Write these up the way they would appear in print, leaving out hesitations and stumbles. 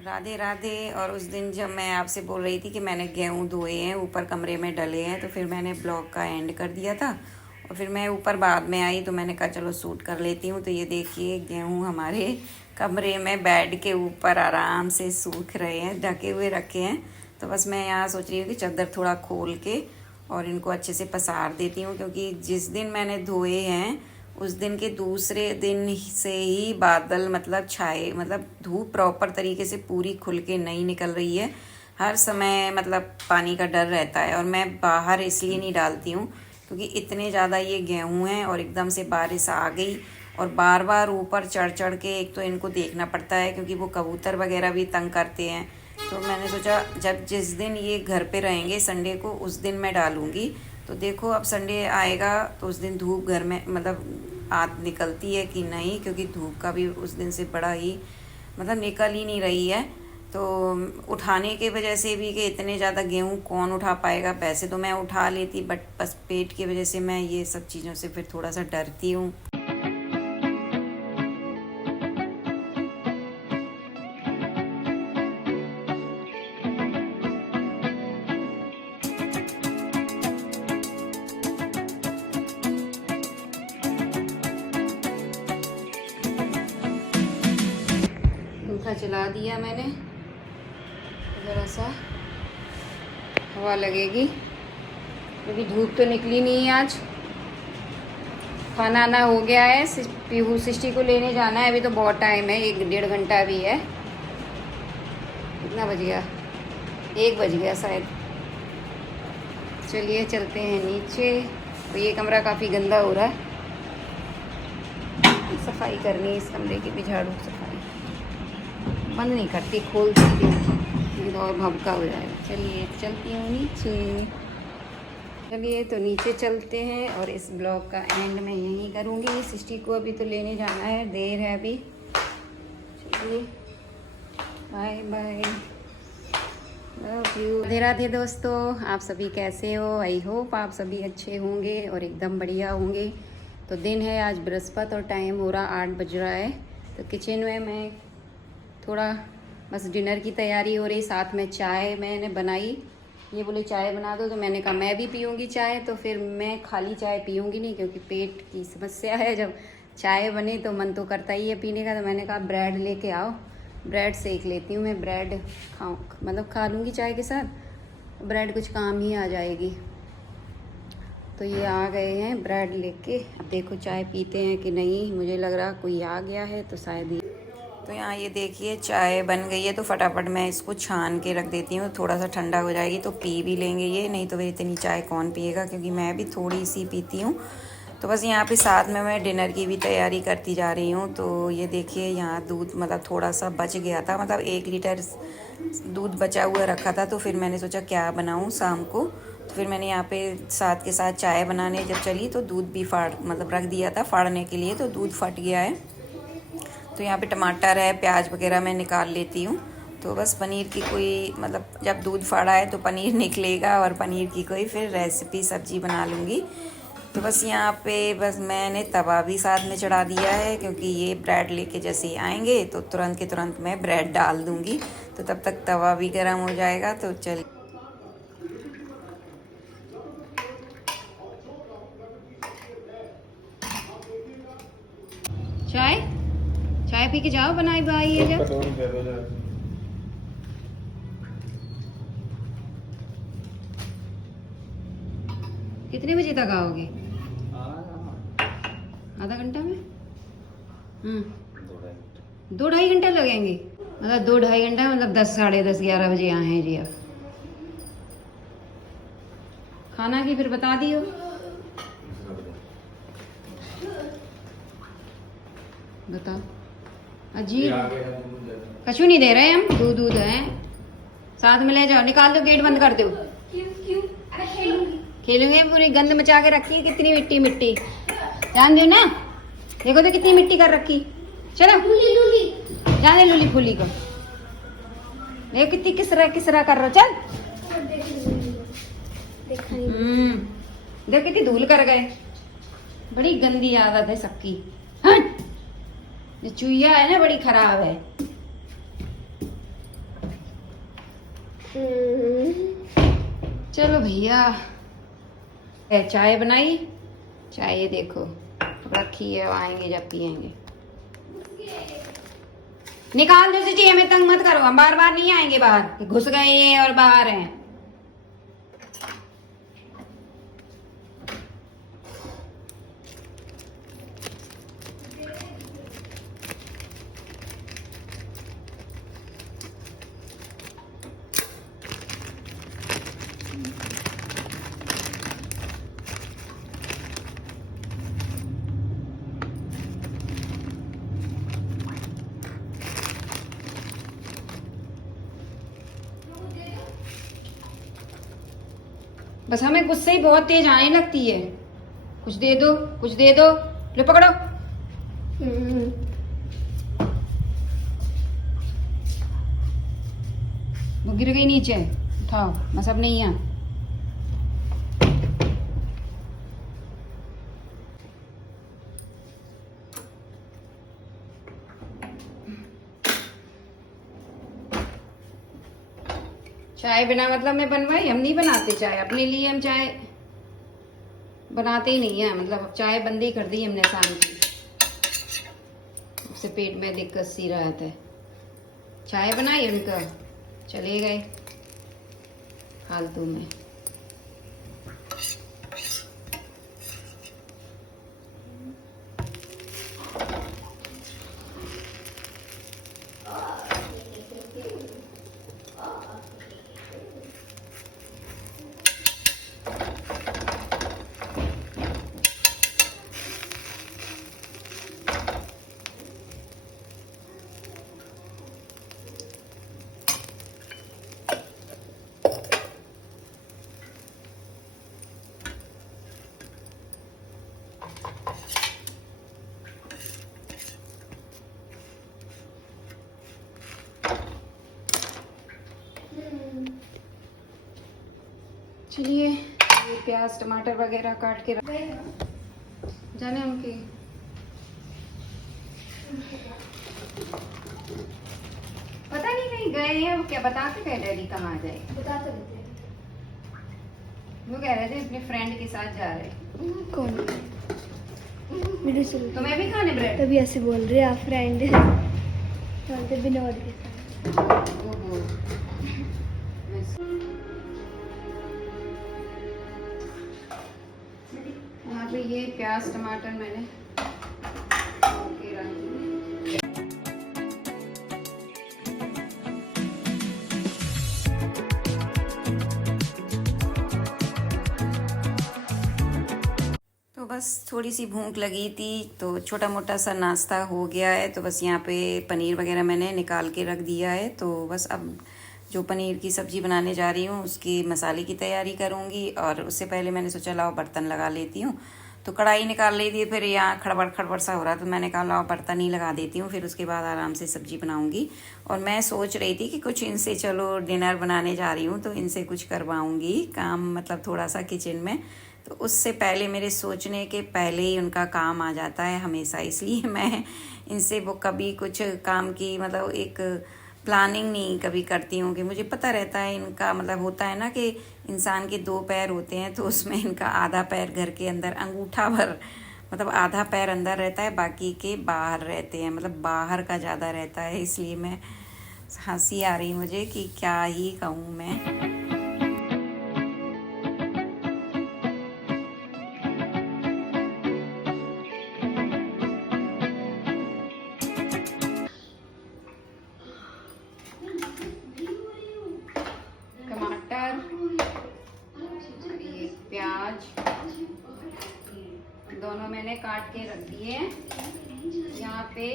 राधे राधे। और उस दिन जब मैं आपसे बोल रही थी कि मैंने गेहूँ धोए हैं, ऊपर कमरे में डले हैं, तो फिर मैंने ब्लॉग का एंड कर दिया था और फिर मैं ऊपर बाद में आई तो मैंने कहा चलो शूट कर लेती हूँ। तो ये देखिए गेहूँ हमारे कमरे में बेड के ऊपर आराम से सूख रहे हैं, ढके हुए रखे हैं। तो बस मैं यहाँ सोच रही हूँ कि चादर थोड़ा खोल के और इनको अच्छे से पसार देती हूँ, क्योंकि जिस दिन मैंने धोए हैं उस दिन के दूसरे दिन से ही बादल मतलब छाए, मतलब धूप प्रॉपर तरीके से पूरी खुल के नहीं निकल रही है। हर समय मतलब पानी का डर रहता है और मैं बाहर इसलिए नहीं डालती हूँ क्योंकि इतने ज़्यादा ये गेहूँ हैं और एकदम से बारिश आ गई और बार बार ऊपर चढ़ चढ़ के एक तो इनको देखना पड़ता है क्योंकि वो कबूतर वगैरह भी तंग करते हैं। तो मैंने सोचा जब जिस दिन ये घर पे रहेंगे संडे को उस दिन मैं डालूँगी। तो देखो अब संडे आएगा तो उस दिन धूप घर में मतलब निकलती है कि नहीं, क्योंकि धूप का भी उस दिन से बड़ा ही मतलब निकल ही नहीं रही है। तो उठाने के वजह से भी कि इतने ज़्यादा गेहूँ कौन उठा पाएगा। वैसे तो मैं उठा लेती बट बस पेट की वजह से मैं ये सब चीज़ों से फिर थोड़ा सा डरती हूँ। पंखा चला दिया मैंने, ज़रा सा हवा लगेगी क्योंकि धूप तो निकली नहीं है आज। खाना आना हो गया है, पीहू सृष्टि को लेने जाना है। अभी तो बहुत टाइम है, 1-1.5 घंटा भी है। कितना बज गया? 1 बज गया शायद। चलिए चलते हैं नीचे। तो ये कमरा काफ़ी गंदा हो रहा है, सफाई करनी है इस कमरे की भी, झाड़ू सफाई बंद नहीं करती, खोल देती हूँ और भभका हो जाएगा। चलिए चलती हूँ नीचे। चलिए तो नीचे चलते हैं और इस ब्लॉग का एंड मैं यहीं करूँगी। सृष्टि को अभी तो लेने जाना है, देर है अभी। चलिए bye bye, love you. Radhe Radhe दोस्तों, आप सभी कैसे हो? आई होप आप सभी अच्छे होंगे और एकदम बढ़िया होंगे। तो दिन है आज बृहस्पति और टाइम हो रहा 8 बज रहा है। तो किचन में मैं थोड़ा बस डिनर की तैयारी हो रही, साथ में चाय मैंने बनाई। ये बोले चाय बना दो तो मैंने कहा मैं भी पीऊँगी चाय। तो फिर मैं खाली चाय पीऊँगी नहीं क्योंकि पेट की समस्या है। जब चाय बने तो मन तो करता ही है पीने का। तो मैंने कहा ब्रेड लेके आओ, ब्रेड सेक लेती हूँ मैं। ब्रेड खाऊँ मतलब खा लूँगी चाय के साथ, ब्रेड कुछ काम ही आ जाएगी। तो ये आ गए हैं ब्रेड लेके। अब देखो चाय पीते हैं कि नहीं, मुझे लग रहा कोई आ गया है तो शायद ही। तो यहाँ ये देखिए चाय बन गई है, तो फटाफट मैं इसको छान के रख देती हूँ। थोड़ा सा ठंडा हो जाएगी तो पी भी लेंगे ये, नहीं तो फिर इतनी चाय कौन पिएगा, क्योंकि मैं भी थोड़ी सी पीती हूँ। तो बस यहाँ पे साथ में मैं डिनर की भी तैयारी करती जा रही हूँ। तो ये देखिए यहाँ दूध मतलब थोड़ा सा बच गया था, मतलब 1 लीटर दूध बचा हुआ रखा था। तो फिर मैंने सोचा क्या बनाऊँ शाम को। तो फिर मैंने यहाँ पे साथ के साथ चाय बनाने जब चली तो दूध भी मतलब रख दिया था फाड़ने के लिए, तो दूध फट गया है। तो यहाँ पे टमाटर है, प्याज वगैरह मैं निकाल लेती हूँ। तो बस पनीर की कोई मतलब जब दूध फाड़ा है तो पनीर निकलेगा और पनीर की कोई फिर रेसिपी सब्जी बना लूँगी। तो बस यहाँ पे बस मैंने तवा भी साथ में चढ़ा दिया है, क्योंकि ये ब्रेड लेके जैसे ही आएंगे तो तुरंत के तुरंत मैं ब्रेड डाल दूँगी। तो तब तक तवा भी गर्म हो जाएगा। तो चल चाय चाय पी के जाओ, बनाई भाई है जब। कितने बजे तक आओगे? आधा घंटा में? 2-2.5 घंटे लगेंगे, मतलब 2-2.5 घंटा मतलब 10, साढ़े 10, 11 बजे आए हैं जी। अब खाना की फिर बता दियो। बताओ अजीब, कछु नहीं दे रहे हम, दूध है साथ में ले जाओ, निकाल दो, गेट बंद कर दो। खेलूंगे, पूरी गंद मचा के रखी है, कितनी मिट्टी मिट्टी जान दो ना। देखो तो कितनी मिट्टी कर रखी। चलो जाने लूली फूली को, देखो कितनी किसरा कर रहा। चल देखो कितनी धूल कर गए, बड़ी गंदी आदत है सबकी। हट, ये चुईया है ना बड़ी खराब है। चलो भैया, चाय बनाई, चाय ये देखो रखी है, आएंगे जब पियेंगे। निकाल दो जी, हमें तंग मत करो, हम बार बार नहीं आएंगे बाहर, घुस गए हैं और बाहर हैं। बस हमें गुस्से ही बहुत तेज आने लगती है। कुछ दे दो, कुछ दे दो, लो पकड़ो। वो गिर गई नीचे, उठाओ, मैं सब नहीं है। चाय बिना मतलब में बनवाई, हम नहीं बनाते चाय अपने लिए, हम चाय बनाते ही नहीं है। मतलब चाय बंद ही कर दी हमने शाम की, उससे पेट में दिक्कत सी रहता है। चाय बनाई उनका, चले गए फालतू में। चलिए, ये प्याज टमाटर वगैरह काट के रख जाने उनके। पता नहीं कहीं गए हैं वो, क्या बता के गए डैडी कहाँ आ जाए? बता तो देते। वो कह रहे थे अपने फ्रेंड के साथ जा रहे। कौन? मेरे से तो मैं भी खाने ब्रेड। तभी ऐसे बोल रहे आप फ्रेंड चलते बिना और के साथ। ओहो, यहाँ पे ये प्याज टमाटर मैंने के रख दिए। तो बस थोड़ी सी भूख लगी थी, तो छोटा मोटा सा नाश्ता हो गया है। तो बस यहाँ पे पनीर वगैरह मैंने निकाल के रख दिया है। तो बस अब जो पनीर की सब्ज़ी बनाने जा रही हूँ उसकी मसाले की तैयारी करूँगी। और उससे पहले मैंने सोचा लाओ बर्तन लगा लेती हूँ। तो कढ़ाई निकाल ली थी, फिर यहाँ खड़बड़ खड़बड़ सा हो रहा, तो मैंने कहा लाओ बर्तन ही लगा देती हूँ, फिर उसके बाद आराम से सब्ज़ी बनाऊँगी। और मैं सोच रही थी कि कुछ इनसे, चलो डिनर बनाने जा रही हूँ तो इनसे कुछ करवाऊँगी काम, मतलब थोड़ा सा किचन में। तो उससे पहले, मेरे सोचने के पहले ही उनका काम आ जाता है हमेशा, इसलिए मैं इनसे वो कभी कुछ काम की मतलब एक प्लानिंग नहीं कभी करती हूँ। कि मुझे पता रहता है इनका, मतलब होता है ना कि इंसान के 2 पैर होते हैं, तो उसमें इनका आधा पैर घर के अंदर, अंगूठा भर, मतलब आधा पैर अंदर रहता है, बाकी के बाहर रहते हैं, मतलब बाहर का ज़्यादा रहता है। इसलिए मैं, हंसी आ रही मुझे कि क्या ही कहूँ मैं। प्याज दोनों मैंने काट के रख दिए हैं। यहाँ पे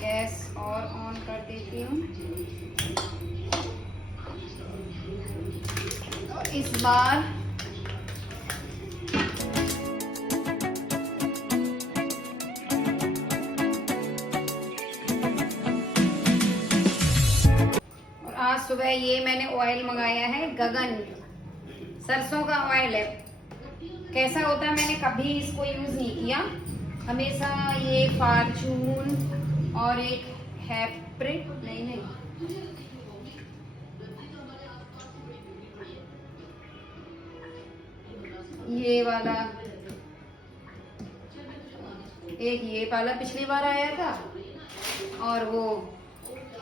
गैस और ऑन कर देती हूँ। और इस बार आज सुबह ये मैंने ऑयल मंगाया है, गगन सरसों का ऑयल है। कैसा होता है, मैंने कभी इसको यूज नहीं किया, हमेशा ये फॉर्चून और एक हैप्रिक, नहीं ये वाला, एक ये वाला पिछली बार आया था, और वो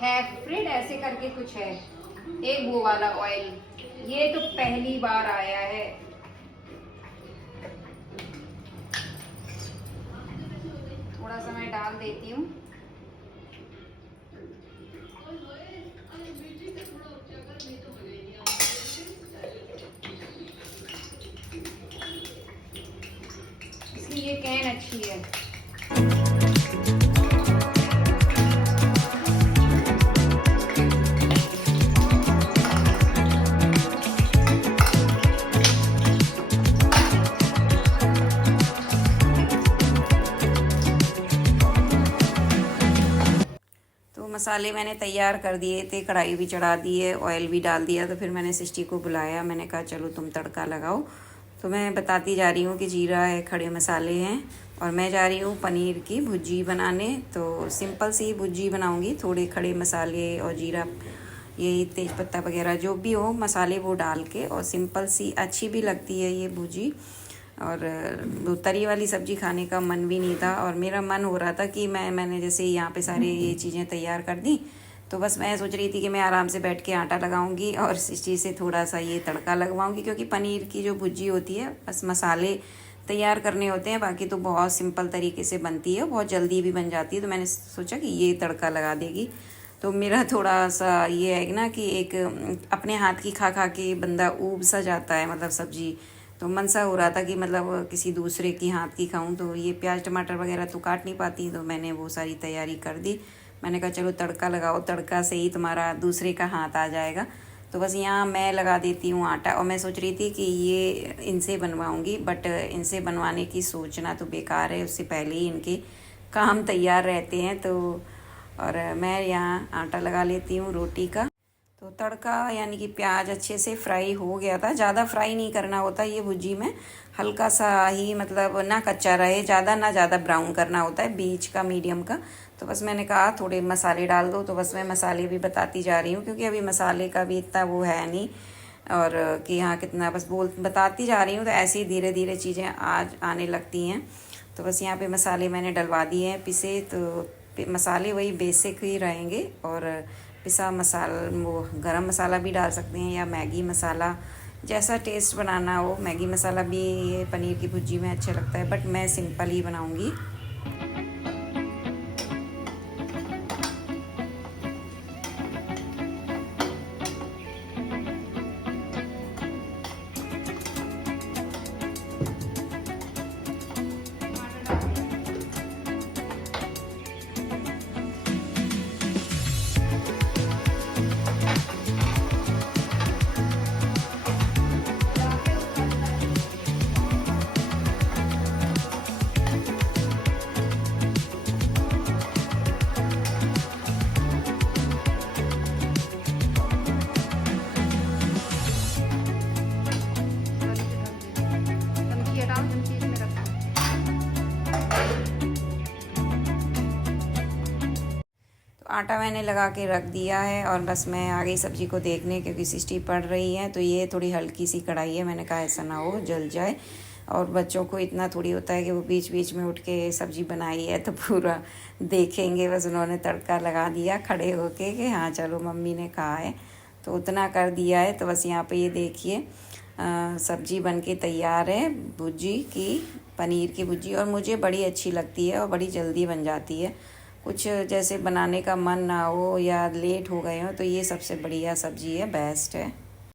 हैफ्रिड ऐसे करके कुछ है, एक वो वाला ऑयल, ये तो पहली बार आया है। थोड़ा सा मैं डाल देती हूँ। इसकी ये कैन अच्छी है। मसाले मैंने तैयार कर दिए थे, कढ़ाई भी चढ़ा दी है, ऑयल भी डाल दिया। तो फिर मैंने सृष्टि को बुलाया, मैंने कहा चलो तुम तड़का लगाओ। तो मैं बताती जा रही हूँ कि जीरा है, खड़े मसाले हैं, और मैं जा रही हूँ पनीर की भुर्जी बनाने। तो सिंपल सी भुर्जी बनाऊँगी, थोड़े खड़े मसाले और जीरा, यही तेज़पत्ता वगैरह जो भी हो मसाले वो डाल के, और सिंपल सी अच्छी भी लगती है ये भुर्जी। और तरी वाली सब्ज़ी खाने का मन भी नहीं था, और मेरा मन हो रहा था कि मैंने जैसे यहाँ पे सारे ये चीज़ें तैयार कर दी, तो बस मैं सोच रही थी कि मैं आराम से बैठ के आटा लगाऊंगी और इस चीज़ से थोड़ा सा ये तड़का लगवाऊंगी, क्योंकि पनीर की जो भुर्जी होती है बस मसाले तैयार करने होते हैं, बाकी तो बहुत सिंपल तरीके से बनती है, बहुत जल्दी भी बन जाती है। तो मैंने सोचा कि ये तड़का लगा देगी। तो मेरा थोड़ा सा ये है ना कि एक अपने हाथ की खा खा के बंदा ऊब सा जाता है, मतलब सब्ज़ी, तो मन सा हो रहा था कि मतलब किसी दूसरे की हाथ की खाऊं। तो ये प्याज टमाटर वगैरह तो काट नहीं पाती, तो मैंने वो सारी तैयारी कर दी। मैंने कहा चलो तड़का लगाओ, तड़का से ही तुम्हारा दूसरे का हाथ आ जाएगा। तो बस यहाँ मैं लगा देती हूँ आटा, और मैं सोच रही थी कि ये इनसे बनवाऊँगी, बट इनसे बनवाने की सोचना तो बेकार है, उससे पहले ही इनके काम तैयार रहते हैं। तो और मैं यहाँ आटा लगा लेती हूँ रोटी का। तो तड़का यानी कि प्याज अच्छे से फ्राई हो गया था, ज़्यादा फ्राई नहीं करना होता ये भुर्जी में, हल्का सा ही, मतलब ना कच्चा रहे ज़्यादा ना ज़्यादा ब्राउन करना होता है, बीच का मीडियम का। तो बस मैंने कहा थोड़े मसाले डाल दो, तो बस मैं मसाले भी बताती जा रही हूँ, क्योंकि अभी मसाले का भी इतना वो है नहीं, और कि हाँ कितना, बस बताती जा रही हूँ। तो ऐसे ही धीरे धीरे चीज़ें आज आने लगती हैं। तो बस यहाँ पे मसाले मैंने डलवा दिए हैं पिसे, तो मसाले वही बेसिक ही रहेंगे, और पिसा मसाला, वो गरम मसाला भी डाल सकते हैं या मैगी मसाला, जैसा टेस्ट बनाना हो। मैगी मसाला भी ये पनीर की भुर्जी में अच्छा लगता है, बट मैं सिंपल ही बनाऊंगी। आटा मैंने लगा के रख दिया है, और बस मैं आ गई सब्ज़ी को देखने, क्योंकि सृष्टि पड़ रही है। तो ये थोड़ी हल्की सी कढ़ाई है, मैंने कहा ऐसा ना हो जल जाए, और बच्चों को इतना थोड़ी होता है कि वो बीच बीच में उठ के सब्ज़ी बनाई है तो पूरा देखेंगे। बस उन्होंने तड़का लगा दिया खड़े होके कि हाँ चलो मम्मी ने कहा है, तो उतना कर दिया है। तो बस यहाँ पे ये देखिए सब्ज़ी बन के तैयार है, भुर्जी की, पनीर की भुर्जी, और मुझे बड़ी अच्छी लगती है और बड़ी जल्दी बन जाती है। कुछ जैसे बनाने का मन ना हो या लेट हो गए हो, तो ये सबसे बढ़िया सब्ज़ी है, बेस्ट है।